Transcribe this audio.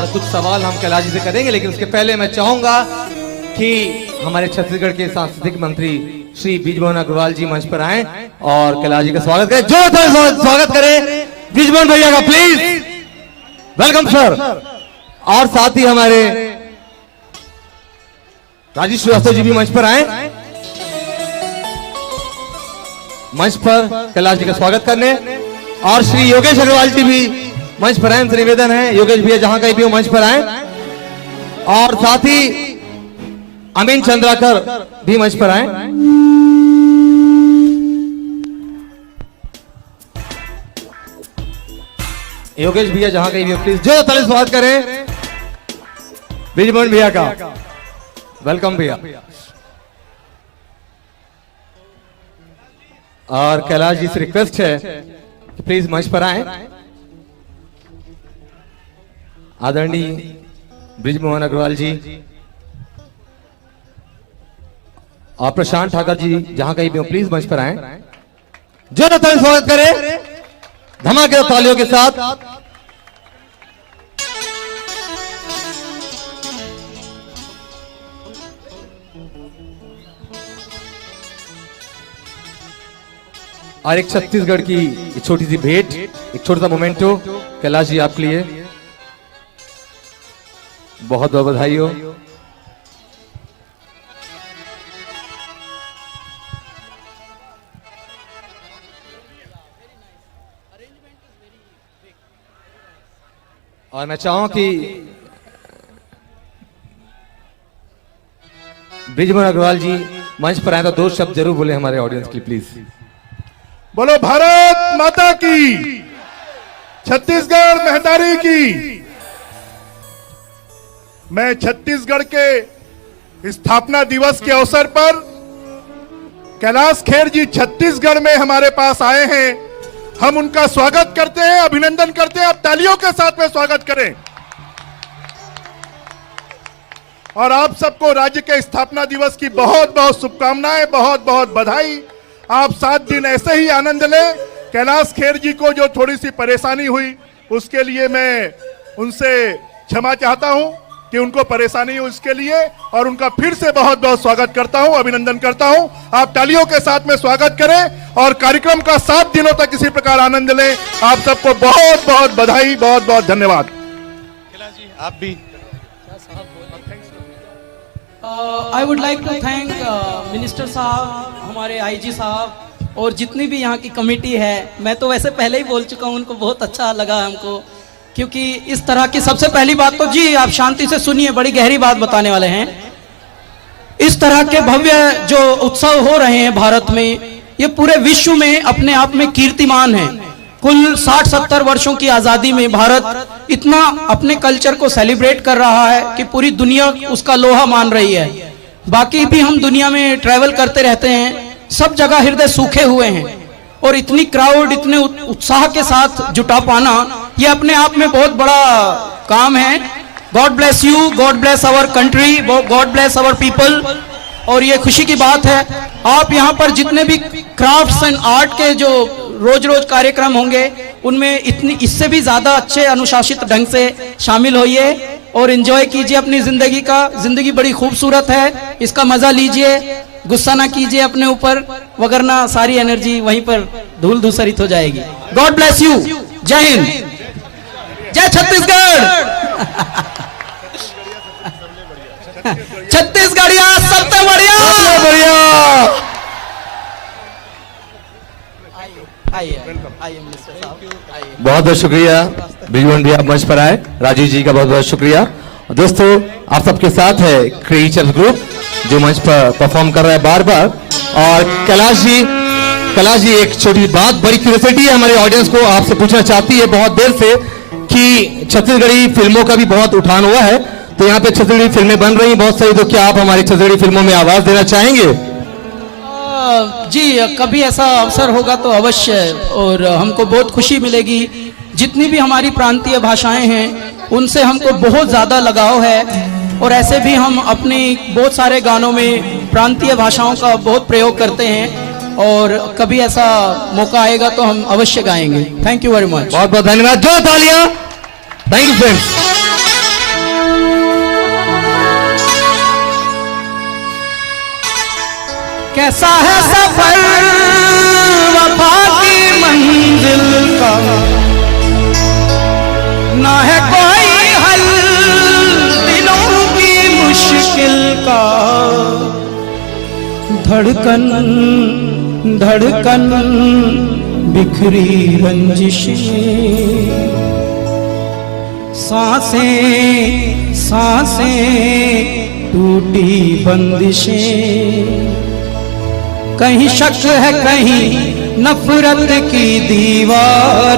और कुछ सवाल हम कैलाश जी से करेंगे, लेकिन उसके पहले मैं चाहूंगा कि हमारे छत्तीसगढ़ के सांस्कृतिक मंत्री श्री बृजमोहन अग्रवाल जी मंच पर आए और कैलाश जी का स्वागत करें। जोरदार स्वागत करें बृजमोहन भैया का, प्लीज वेलकम सर। और साथ ही हमारे राजेश श्रीवास्तव जी भी मंच पर आए, मंच पर कैलाश जी का स्वागत करने। और श्री योगेश अग्रवाल जी भी मंच पर आए, निवेदन है योगेश भैया जहां कहीं भी हो मंच पर आए। और साथ ही अमीन चंद्राकर भी मंच पर आए। योगेश भैया जहां कहीं भी हो प्लीज जो ताली स्वागत करें बृजमोहन भैया का। वेलकम भैया। और कैलाश जी से रिक्वेस्ट है कि प्लीज मंच पर आए। आदरणीय बृजमोहन अग्रवाल जी और प्रशांत ठाकर जी जहां कहीं भी हो प्लीज मंच पर आए। जोरदार ताली स्वागत करें धमाकेदार तालियों के साथ। और एक छत्तीसगढ़ की छोटी सी भेंट, एक छोटा सा मोमेंटो कैलाश जी आपके लिए। बहुत बहुत बधाई हो। और मैं चाहूं कि बृजमोहन अग्रवाल जी मंच पर आए तो दो शब्द जरूर बोले हमारे ऑडियंस के लिए प्लीज। बोलो भारत माता की, छत्तीसगढ़ महतारी की। मैं छत्तीसगढ़ के स्थापना दिवस के अवसर पर कैलाश खेर जी छत्तीसगढ़ में हमारे पास आए हैं। हम उनका स्वागत करते हैं, अभिनंदन करते हैं। आप तालियों के साथ में स्वागत करें। और आप सबको राज्य के स्थापना दिवस की बहुत बहुत शुभकामनाएं, बहुत बहुत बधाई। आप 7 दिन ऐसे ही आनंद लें। कैलाश खेर जी को जो थोड़ी सी परेशानी हुई उसके लिए मैं उनसे क्षमा चाहता हूं कि उनको परेशानी हुई उसके लिए, और उनका फिर से बहुत बहुत स्वागत करता हूं, अभिनंदन करता हूं। आप तालियों के साथ में स्वागत करें और कार्यक्रम का 7 दिनों तक इसी प्रकार आनंद लें। आप सबको बहुत बहुत बधाई, बहुत बहुत धन्यवाद। कैलाश जी आप भी। I would like to thank minister साहब, हमारे आईजी साहब और जितनी भी यहाँ की कमेटी है। मैं तो वैसे पहले ही बोल चुका हूँ, उनको बहुत अच्छा लगा हमको, क्योंकि इस तरह की सबसे पहली बात तो जी आप शांति से सुनिए, बड़ी गहरी बात बताने वाले हैं। इस तरह के भव्य जो उत्सव हो रहे हैं भारत में, ये पूरे विश्व में अपने आप में कीर्तिमान है। कुल 60-70 वर्षों की आजादी में भारत इतना अपने कल्चर को सेलिब्रेट कर रहा है कि पूरी दुनिया उसका लोहा मान रही है। बाकी भी हम दुनिया में ट्रैवल करते रहते हैं, सब जगह हृदय सूखे हुए हैं, और इतनी क्राउड, इतने उत्साह के साथ जुटा पाना ये अपने आप में बहुत बड़ा काम है। God bless you, god bless our country, god bless our people. और ये खुशी की बात है, आप यहाँ पर जितने भी क्राफ्ट्स एंड आर्ट के जो रोज रोज कार्यक्रम होंगे उनमें इतनी इससे भी ज्यादा अच्छे अनुशासित ढंग से शामिल होइए और एंजॉय कीजिए अपनी जिंदगी का। जिंदगी बड़ी खूबसूरत है, इसका मजा लीजिए, गुस्सा ना कीजिए अपने ऊपर, वगरना सारी एनर्जी वहीं पर धूल धूसरित हो जाएगी। God bless you. जय हिंद, जय छत्तीसगढ़। छत्तीसगढ़िया सबसे बढ़िया, बढ़िया। बहुत बहुत शुक्रिया बृजमोहन भैया मंच पर आए। राजीव जी का बहुत बहुत शुक्रिया। दोस्तों आप सबके साथ है क्रिएचर ग्रुप जो मंच पर परफॉर्म कर रहा है बार बार। और कैलाश जी एक छोटी बात, बड़ी क्यूरियोसिटी है हमारे ऑडियंस को आपसे पूछना चाहती है बहुत देर से कि छत्तीसगढ़ी फिल्मों का भी बहुत उठान हुआ है, तो यहाँ पे छत्तीसगढ़ी फिल्में बन रही हैं बहुत सारी, तो क्या आप हमारी छत्तीसगढ़ी फिल्मों में आवाज देना चाहेंगे? जी कभी ऐसा अवसर होगा तो अवश्य, और हमको बहुत खुशी मिलेगी। जितनी भी हमारी प्रांतीय भाषाएं हैं उनसे हमको बहुत ज़्यादा लगाव है, और ऐसे भी हम अपनी बहुत सारे गानों में प्रांतीय भाषाओं का बहुत प्रयोग करते हैं, और कभी ऐसा मौका आएगा तो हम अवश्य गाएंगे। Thank you very much. बहुत बहुत धन्यवाद। जो तालियां। Thank you friends. कैसा है सफर वफा की मंजिल का, ना है कोई हल दिलों की मुश्किल का। धड़कन धड़कन बिखरी रंजिशें, सांसें सांसें टूटी बंदिशें। कहीं शक है कहीं नफरत की दीवार।